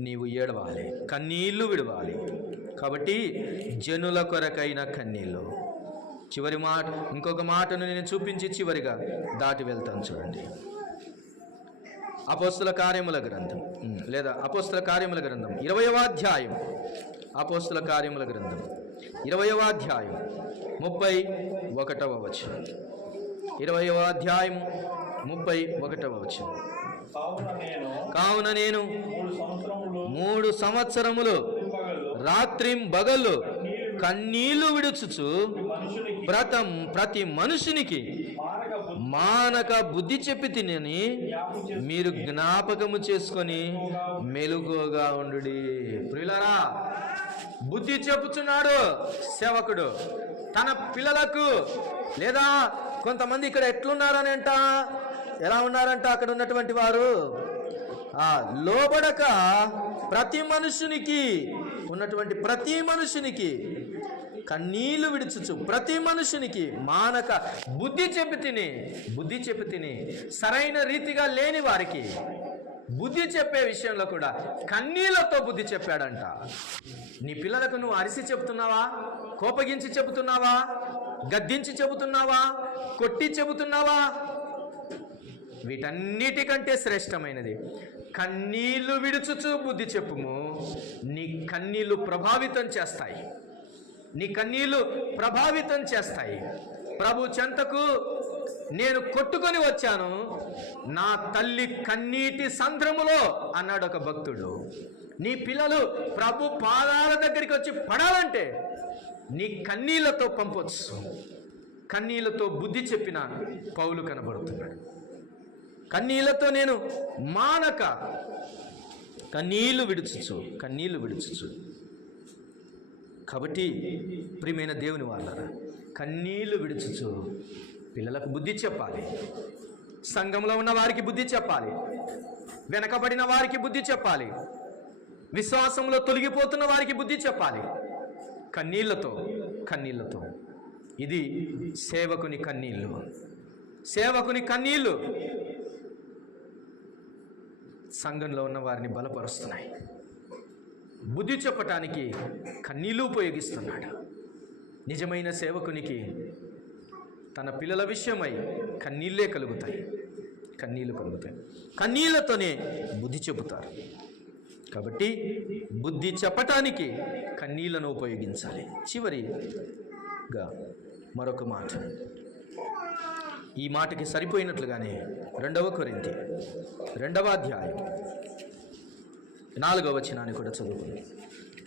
నీవు ఏడవాలి, కన్నీళ్లు విడవాలి. కాబట్టి జనుల కొరకైన కన్నీళ్ళు. చివరి మాట, ఇంకొక మాటను నేను చూపించి చివరిగా దాటి వెళ్తాను చూడండి. అపోస్తుల కార్యముల గ్రంథం లేదా అపోస్తుల కార్యముల గ్రంథం 20వ అధ్యాయం, అపోస్తుల కార్యముల గ్రంథం 20వ అధ్యాయం 31వ వచనం. 20వ అధ్యాయం 31వ వచనం. కావున నేను 3 సంవత్సరములు రాత్రింబగళ్ళు కన్నీళ్లు విడుచుచు ప్రతి మనుషునికి మానక బుద్ధి చెప్పి తినని మీరు జ్ఞాపకము చేసుకొని మెలుగుగా ఉండుడి. ప్రియులారా, బుద్ధి చెప్పుచున్నాడు సేవకుడు తన పిల్లలకు. లేదా కొంతమంది ఇక్కడ ఎట్లున్నారని ఎలా ఉన్నారంట అక్కడ ఉన్నటువంటి వారు, లోబడక ప్రతి మనుషునికి ఉన్నటువంటి ప్రతి మనుషునికి కన్నీళ్లు విడుచుచు ప్రతి మనుషునికి మానక బుద్ధి చెప్పి తిని సరైన రీతిగా లేని వారికి బుద్ధి చెప్పే విషయంలో కూడా కన్నీళ్లతో బుద్ధి చెప్పాడంట. నీ పిల్లలకు నువ్వు అరిసి చెబుతున్నావా? కోపగించి చెబుతున్నావా? గద్దించి చెబుతున్నావా? కొట్టి చెబుతున్నావా? వీటన్నిటికంటే శ్రేష్టమైనది కన్నీళ్లు విడుచుచు బుద్ధి చెప్పుము. నీ కన్నీళ్లు ప్రభావితం చేస్తాయి. నీ కన్నీళ్లు ప్రభావితం చేస్తాయి. ప్రభు చెంతకు నేను కొట్టుకొని వచ్చాను, నా తల్లి కన్నీటి సంద్రములో అన్నాడు ఒక భక్తుడు. నీ పిల్లలు ప్రభు పాదాల దగ్గరికి వచ్చి పడాలంటే నీ కన్నీళ్లతో పంపొచ్చు. కన్నీళ్లతో బుద్ధి చెప్పిన పౌలు కనబడుతున్నాడు. కన్నీళ్లతో నేను మానక కన్నీళ్లు విడుచుచు. కాబట్టి ప్రియమైన దేవుని వాళ్ళరా, కన్నీళ్లు విడుచుచు పిల్లలకు బుద్ధి చెప్పాలి. సంఘంలో ఉన్న వారికి బుద్ధి చెప్పాలి. వెనకబడిన వారికి బుద్ధి చెప్పాలి. విశ్వాసంలో తొలగిపోతున్న వారికి బుద్ధి చెప్పాలి. కన్నీళ్లతో. ఇది సేవకుని కన్నీళ్లు సంఘంలో ఉన్న వారిని బలపరుస్తున్నాయి. బుద్ధి చెప్పటానికి కన్నీళ్లు ఉపయోగిస్తున్నాడు. నిజమైన సేవకునికి తన పిల్లల విషయమై కన్నీళ్లు కలుగుతాయి. కన్నీళ్లతోనే బుద్ధి చెబుతారు. కాబట్టి బుద్ధి చెప్పటానికి కన్నీళ్లను ఉపయోగించాలి. చివరిగా మరొక మాట, ఈ మాటకి సరిపోయినట్లుగానే 2 కొరింథీ 2వ అధ్యాయం 4వ వచనాన్ని కూడా చదువుకుంది.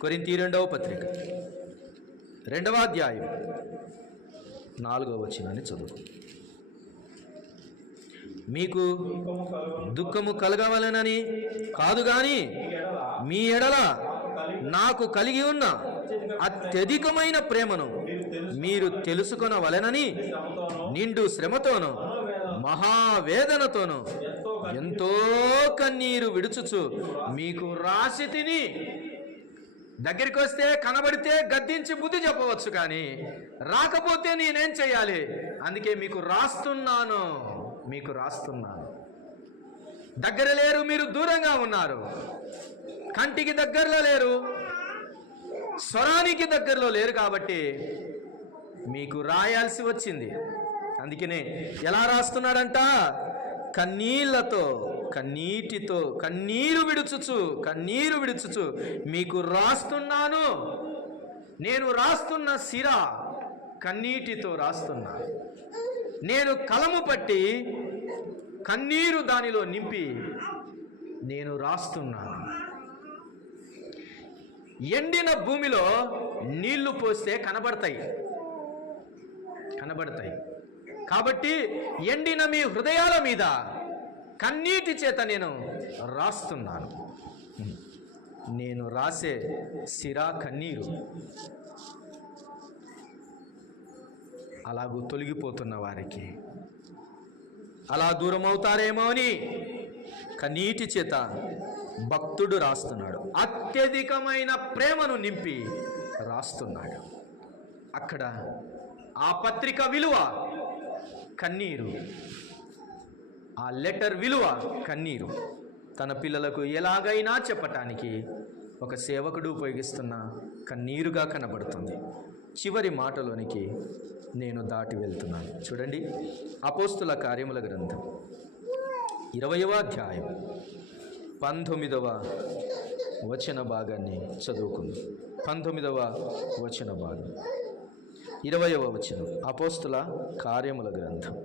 కొరింథీ 2వ పత్రిక 2వ అధ్యాయం 4వ వచనాన్ని చదువుకుంది. మీకు దుఃఖము కలగవలెనని కాదు గాని మీ ఎడల నాకు కలిగి ఉన్న అత్యధికమైన ప్రేమను మీరు తెలుసుకొనవలెనని నిండు శ్రమతోనూ మహావేదనతోనూ ఎంతో కన్నీరు విడుచుచు మీకు రాసి తిని. దగ్గరికి వస్తే కనబడితే గద్దించి బుద్ధి చెప్పవచ్చు, కానీ రాకపోతే నేనేం చేయాలి? అందుకే మీకు రాస్తున్నాను. దగ్గర లేరు, మీరు దూరంగా ఉన్నారు. కంటికి దగ్గరలో లేరు, స్వరానికి దగ్గరలో లేరు. కాబట్టి మీకు రాయాల్సి వచ్చింది. అందుకనే ఎలా రాస్తున్నాడంట? కన్నీటితో కన్నీరు విడుచుచు మీకు రాస్తున్నాను. నేను రాస్తున్న సిర కన్నీటితో రాస్తున్నా. నేను కలము పట్టి కన్నీరు దానిలో నింపి నేను రాస్తున్నాను. ఎండిన భూమిలో నీళ్లు పోస్తే కనబడతాయి. కాబట్టి ఎండిన మీ హృదయాల మీద కన్నీటి చేత నేను రాస్తున్నాను. నేను రాసే సిరా కన్నీరు. అలాగూ తొలగిపోతున్న వారికి అలా దూరం అవుతారేమో అని కన్నీటి చేత భక్తుడు రాస్తున్నాడు. అత్యధికమైన ప్రేమను నింపి రాస్తున్నాడు. అక్కడ ఆ పత్రిక విలువ కన్నీరు, ఆ లెటర్ విలువ కన్నీరు. తన పిల్లలకు ఎలాగైనా చెప్పటానికి ఒక సేవకుడు ఉపయోగిస్తున్న కన్నీరుగా కనబడుతుంది. చివరి మాటలోనికి నేను దాటి వెళ్తున్నాను. చూడండి, అపోస్తుల కార్యముల గ్రంథం 20వ అధ్యాయం 19వ వచన భాగాన్ని చదువుకుందాం. 19వ వచన భాగం 20వ వచనం. అపోస్తుల కార్యముల గ్రంథం.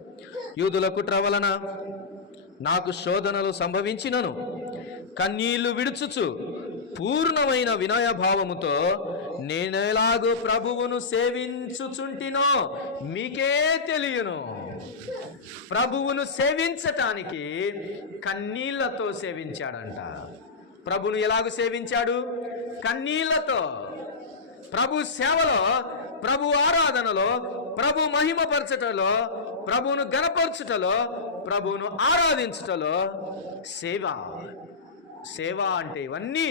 యూదుల కుట్ర వలన నాకు శోధనలు సంభవించినను కన్నీళ్లు విడుచుచు పూర్ణమైన వినయభావముతో నేనెలాగో ప్రభువును సేవించుచుంటినో మీకే తెలియను. ప్రభువును సేవించటానికి కన్నీళ్లతో సేవించాడంట. ప్రభును ఎలాగ సేవించాడు? కన్నీళ్లతో. ప్రభు సేవలో, ప్రభు ఆరాధనలో, ప్రభు మహిమపరచుటలో, ప్రభువును గణపరచుటలో, ప్రభువును ఆరాధించుటలో సేవ అంటే ఇవన్నీ.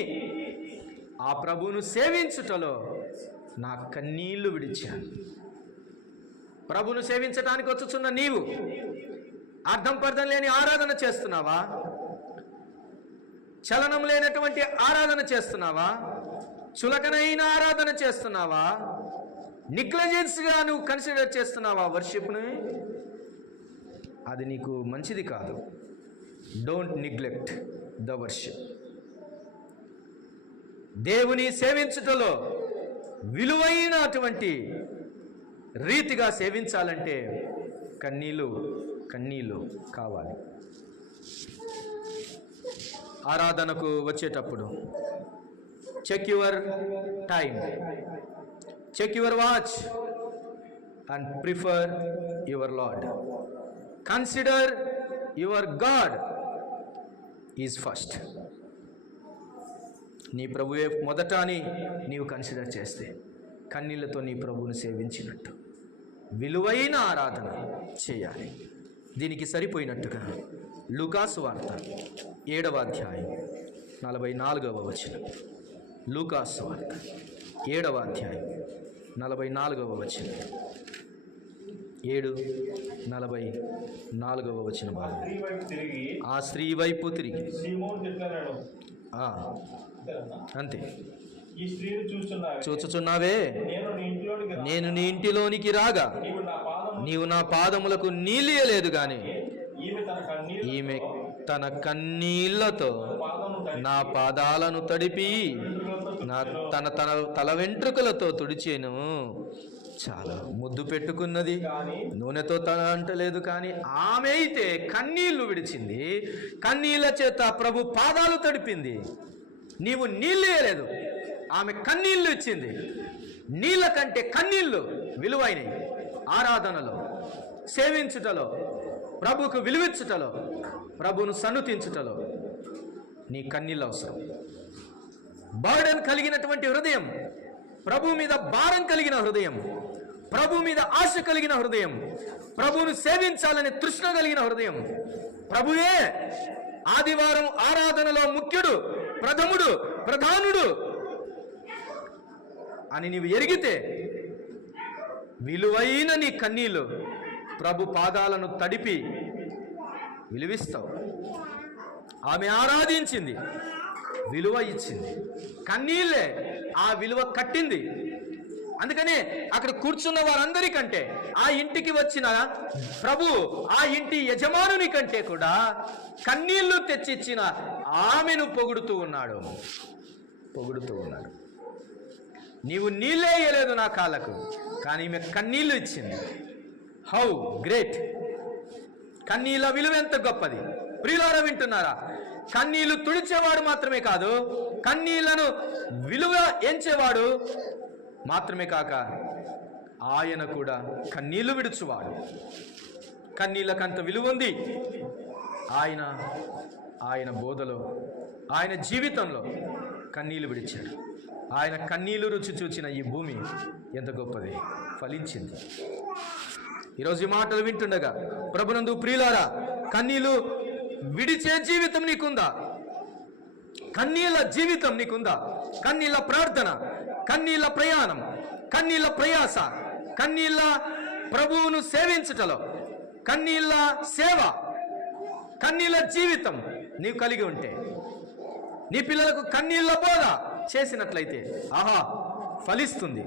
ఆ ప్రభువును సేవించుటలో నా కన్నీళ్లు విడిచాను. ప్రభువును సేవించటానికి వచ్చుచున్న నీవు అర్థం పర్థం లేని ఆరాధన చేస్తున్నావా? చలనం లేనటువంటి ఆరాధన చేస్తున్నావా? చులకనైన ఆరాధన చేస్తున్నావా? నెగ్లిజెన్స్గా నువ్వు కన్సిడర్ చేస్తున్నావా వర్షిప్ని? అది నీకు మంచిది కాదు. Don't neglect the worship. దేవుని సేవించుటలో విలువైనటువంటి రీతిగా సేవించాలంటే కన్నీళ్ళు కావాలి. ఆరాధనకు వచ్చేటప్పుడు check your time, check your watch and prefer your Lord. Consider your God is first. నీ ప్రభువే మొదట అని నీవు కన్సిడర్ చేస్తే కన్నీళ్లతో నీ ప్రభువును సేవించినట్టు విలువైన ఆరాధన చేయాలి. దీనికి సరిపోయినట్టుగా లూకాసు వార్త 7వ అధ్యాయం 44వ వచనం. లూకాసు వార్త 7వ అధ్యాయం 44వ వచనం. 7:44వ వచనం భాగం. ఆ స్త్రీ వైపు తిరిగి అంతే, చూచుచున్నావే, నేను నీ ఇంటిలోనికి రాగా నీవు నా పాదములకు నీళ్ళలేదు గాని ఈమె తన కన్నీళ్లతో నా పాదాలను తడిపి తన తల వెంట్రుకలతో తుడిచేను. చాలా ముద్దు పెట్టుకున్నది, నూనెతో తల అంటలేదు, కానీ ఆమె అయితే కన్నీళ్లు విడిచింది. కన్నీళ్ల చేత ప్రభు పాదాలు తడిపింది. నీవు నీళ్ళు వేయలేదు, ఆమె కన్నీళ్లు ఇచ్చింది. నీళ్ళ కంటే కన్నీళ్లు విలువైనవి. ఆరాధనలో, సేవించుటలో, ప్రభుకు విలువించుటలో, ప్రభును సన్నుతించుటలో నీ కన్నీళ్ళు అవసరం. బర్డెన్ కలిగినటువంటి హృదయం, ప్రభు మీద భారం కలిగిన హృదయం, ప్రభు మీద ఆశ కలిగిన హృదయం, ప్రభువును సేవించాలని తృష్ణ కలిగిన హృదయం, ప్రభువే ఆదివారం ఆరాధనలో ముఖ్యుడు, ప్రథముడు, ప్రధానుడు అని నీవు ఎరిగితే విలువైన నీ కన్నీళ్ళు ప్రభు పాదాలను తడిపి విలువిస్తావు. ఆమె ఆరాధించింది, విలువ ఇచ్చింది. కన్నీళ్ళే ఆ విలువ కట్టింది. అందుకనే అక్కడ కూర్చున్న వారందరికంటే, ఆ ఇంటికి వచ్చిన ప్రభు, ఆ ఇంటి యజమానుని కంటే కూడా కన్నీళ్లు తెచ్చిచ్చిన ఆమెను పొగుడుతూ ఉన్నాడు. నీవు నీళ్ళే వేయలేదు నా కాళ్ళకు, కానీ ఈమె కన్నీళ్లు ఇచ్చింది. How great! కన్నీళ్ళ విలువ ఎంత గొప్పది. ప్రియులారా, వింటున్నారా? కన్నీళ్లు తుడిచేవాడు మాత్రమే కాదు, కన్నీళ్లను విలువ ఎంచేవాడు మాత్రమే కాక ఆయన కూడా కన్నీళ్లు విడుచువాడు. కన్నీళ్ళకంత విలువ ఉంది. ఆయన బోధలో, ఆయన జీవితంలో కన్నీళ్లు విడిచాడు. ఆయన కన్నీళ్లు రుచి చూచిన ఈ భూమి ఎంత గొప్పది, ఫలించింది. ఈరోజు ఈ మాటలు వింటుండగా ప్రభునందు ప్రియులారా, కన్నీళ్లు విడిచే జీవితం నీకుందా? కన్నీళ్ళ జీవితం నీకుందా? కన్నీళ్ళ ప్రార్థన, కన్నీళ్ళ ప్రయాణం, కన్నీళ్ళ ప్రయాస, కన్నీళ్ళ ప్రభువును సేవించుటలో, కన్నీళ్ళ సేవ, కన్నీళ్ళ జీవితం నీవు కలిగి ఉంటే, నీ పిల్లలకు కన్నీళ్ళ బోధ చేసినట్లయితే ఆహా ఫలిస్తుంది.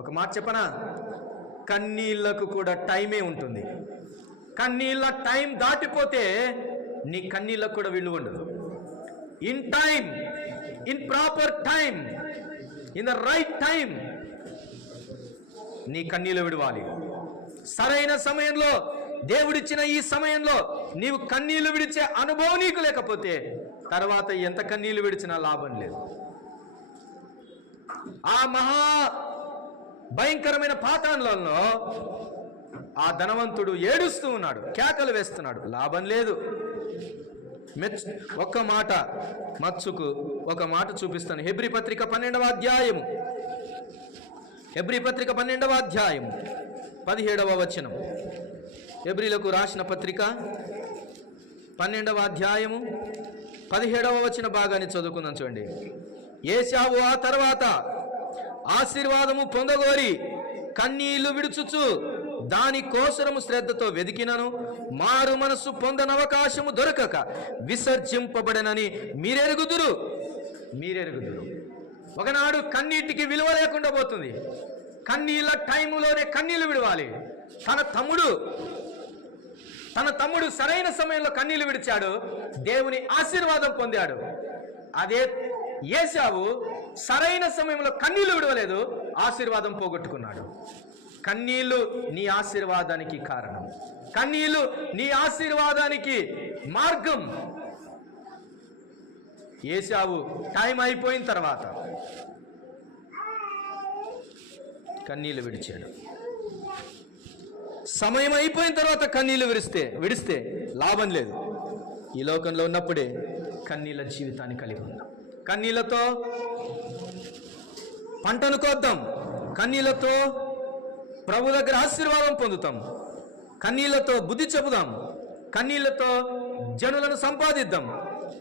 ఒక మాట చెప్పనా? కన్నీళ్లకు కూడా టైమే ఉంటుంది. కన్నీళ్ళ టైం దాటిపోతే నీ కన్నీళ్ళకు కూడా విలువ ఉండదు. In time, in proper time, in the right time నీ కన్నీళ్ళు విడవాలి. సరైన సమయంలో, దేవుడిచ్చిన ఈ సమయంలో నీవు కన్నీళ్లు విడిచే అనుభవం నీకు లేకపోతే తర్వాత ఎంత కన్నీళ్లు విడిచినా లాభం లేదు. ఆ మహా భయంకరమైన పాతాళంలో ఆ ధనవంతుడు ఏడుస్తూ ఉన్నాడు, కేకలు వేస్తున్నాడు, లాభం లేదు. ఒక్క మాట మత్సుకు ఒక మాట చూపిస్తాను. హెబ్రీ పత్రిక 12వ అధ్యాయము, హెబ్రీ పత్రిక 12వ అధ్యాయము 17వ వచనం. హెబ్రీలకు రాసిన పత్రిక 12వ అధ్యాయము 17వ వచన భాగాన్ని చదువుకుందాం. చూడండి. ఏశావు ఆ తర్వాత ఆశీర్వాదము పొందగోరి కన్నీళ్లు విడుచుచు దాని కోసరము శ్రద్ధతో వెదికినను మారు మనస్సు పొందనవకాశము దొరకక విసర్జింపబడనని మీరెరుగుదురు. ఒకనాడు కన్నీటికి విలువ లేకుండా పోతుంది. కన్నీళ్ళ టైములోనే కన్నీళ్లు విడవాలి. తన తమ్ముడు సరైన సమయంలో కన్నీళ్లు విడిచాడు, దేవుని ఆశీర్వాదం పొందాడు. అదే ఏశావు సరైన సమయంలో కన్నీళ్లు విడవలేదు, ఆశీర్వాదం పోగొట్టుకున్నాడు. కన్నీళ్లు నీ ఆశీర్వాదానికి కారణం, కన్నీళ్లు నీ ఆశీర్వాదానికి మార్గం. ఏశావు టైం అయిపోయిన తర్వాత కన్నీళ్లు విడిచాడు. సమయం అయిపోయిన తర్వాత కన్నీళ్లు విడిస్తే లాభం లేదు. ఈ లోకంలో ఉన్నప్పుడే కన్నీళ్ళ జీవితాన్ని కలిగి ఉందాం. కన్నీళ్లతో పంటను కోద్దాం, కన్నీళ్లతో ప్రభు దగ్గర ఆశీర్వాదం పొందుతాం, కన్నీళ్లతో బుద్ధి చెబుదాం, కన్నీళ్లతో జనులను సంపాదిద్దాం,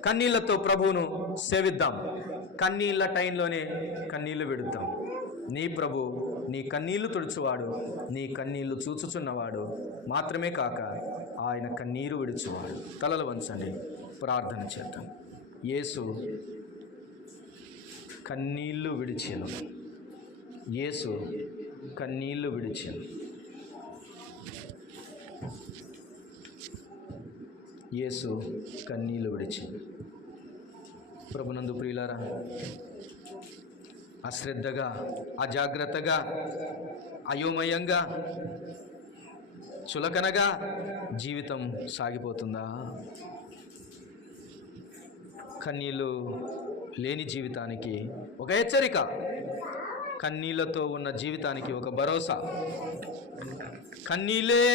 కన్నీళ్లతో ప్రభువును సేవిద్దాం. కన్నీళ్ళ టైంలోనే కన్నీళ్లు విడుద్దాం. నీ ప్రభు నీ కన్నీళ్లు తుడుచువాడు, నీ కన్నీళ్లు చూచుచున్నవాడు మాత్రమే కాక ఆయన కన్నీరు విడుచువాడు. తలలు వంచండి, ప్రార్థన చేద్దాం. యేసు కన్నీళ్లు విడిచెను, యేసు కన్నీళ్లు విడిచెను, యేసు కన్నీళ్లు విడిచెను. ప్రభునందు ప్రియులారా, అశ్రద్ధగా, అజాగ్రత్తగా, అయోమయంగా, చులకనగా జీవితం సాగిపోతుందా? కన్నీళ్ళు లేని జీవితానికి ఒక హెచ్చరిక, కన్నీళ్లతో ఉన్న జీవితానికి ఒక భరోసా, కన్నీళ్ళే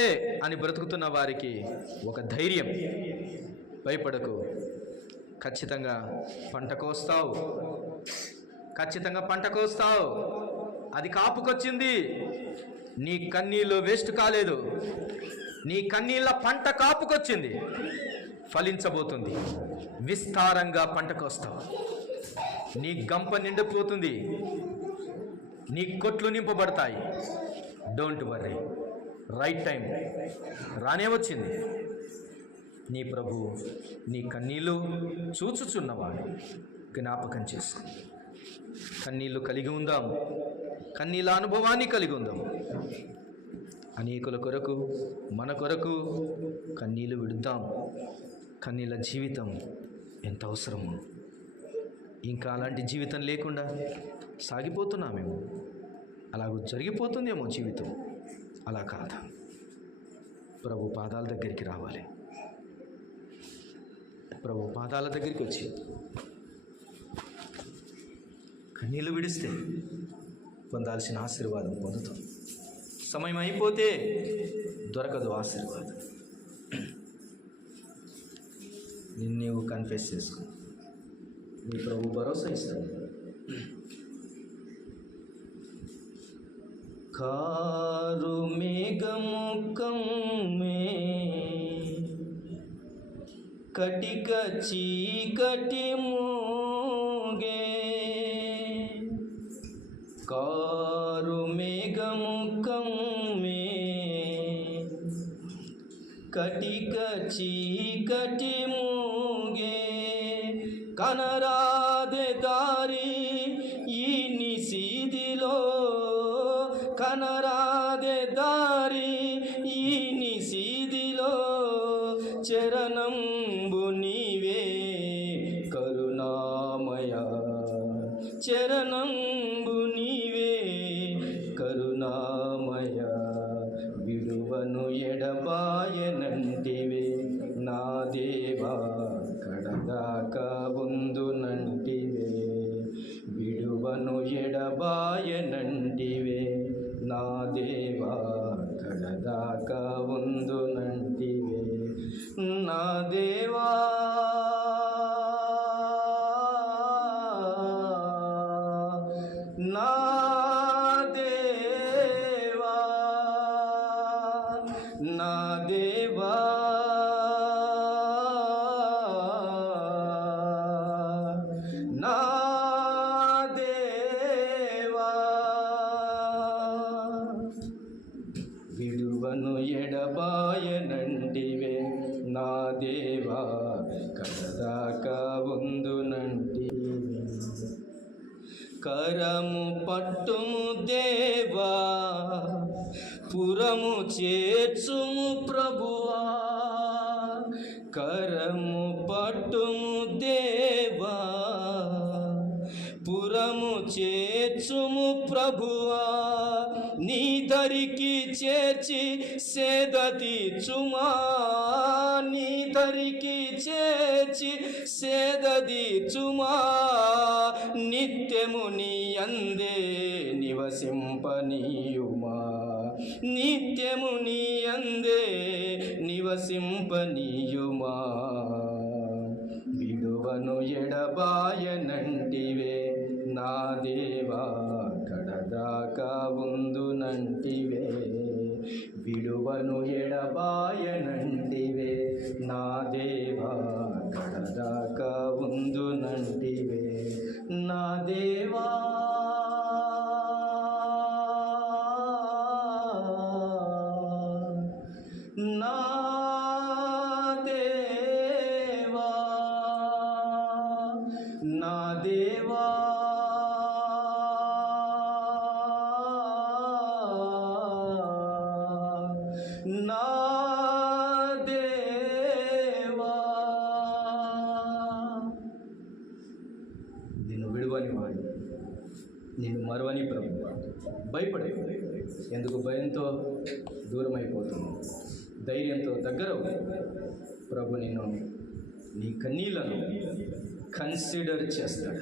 అని బ్రతుకుతున్న వారికి ఒక ధైర్యం. భయపడకు, ఖచ్చితంగా పంట కోస్తావు, ఖచ్చితంగా పంట కోస్తావు. అది కాపుకొచ్చింది. నీ కన్నీళ్ళు వేస్ట్ కాలేదు. నీ కన్నీళ్ళ పంట కాపుకొచ్చింది, ఫలించబోతుంది. విస్తారంగా పంట కోస్తావు. నీ గంప నిండిపోతుంది, నీ కొట్లు నింపబడతాయి. డోంట్ వర్రీ, రైట్ టైం రానే వచ్చింది. నీ ప్రభు నీ కన్నీళ్ళు చూచుచున్నవాడు, జ్ఞాపకం చేసుకో. కన్నీళ్ళు కలిగి ఉందాం, కన్నీళ్ళ అనుభవాన్ని కలిగి ఉందాం. అనేకుల కొరకు, మన కొరకు కన్నీళ్ళు విడుద్దాం. కన్నీళ్ళ జీవితం ఎంత అవసరమో. ఇంకా అలాంటి జీవితం లేకుండా సాగిపోతున్నామేమో, అలాగూ జరిగిపోతుందేమో జీవితం. అలా కాదు, ప్రభు పాదాల దగ్గరికి రావాలి. ప్రభు పాదాల దగ్గరికి వచ్చి కన్నీళ్ళు విడిస్తే పొందాల్సిన ఆశీర్వాదం పొందుతాం. సమయం అయిపోతే దొరకదు ఆశీర్వాదం. నీవు కన్ఫెస్ చేసుకో, నీ ప్రభు భరోసా ఇస్తాడు. కారు మేఘముఖం మే కటిక చీకటి మోగే, కారు మేఘముఖం మే కటిక చీకటి మోగే, కనరాదే దారి ఈ నిశీదిలో, కనరాదే దారి ఈ నిశీదిలో, చరణంబు ఎడబాయనంటివే నా దేవా కడదాకా ఉందునంటివే విడువను ఎడబాయనంటివే నా దేవా కడదాకా ఉందునంటివే నా దేవా నా దేవా నా దేవా నా దేవా విడువను ఎడబాయనంటివే నా దేవా కడదాకా ఉందునంటివే కరము పట్టుము దేవా పురము చేర్చుము ప్రభువా కరము పట్టుము దేవా పురము చేర్చుము ప్రభువా నీ దరికి చేర్చి సేద తీర్చుమా నీ దరికి చేర్చి సేద తీర్చుమా నిత్యము నీ అందే నివసింపనీయుమా నిత్యము నీ అందే నివసింపనీయుమా విడువను ఎడబాయనంటివే నా దేవా కడదాకా ఉందునంటివే విడువను ఎడబాయనంటివే నా దేవా కడదాకా ఉందునంటివే నా దేవా నా దేవా నా దేవా నా దేవా నిన్ను విడువని వాడు నిన్ను మరువని ప్రభు భయపడే ఎందుకు భయంతో దూరం అయిపోతున్నావు ధైర్యంతో దగ్గర ప్రభు నిన్ను నీ కన్నీళ్లను కన్సిడర్ చేస్తాడు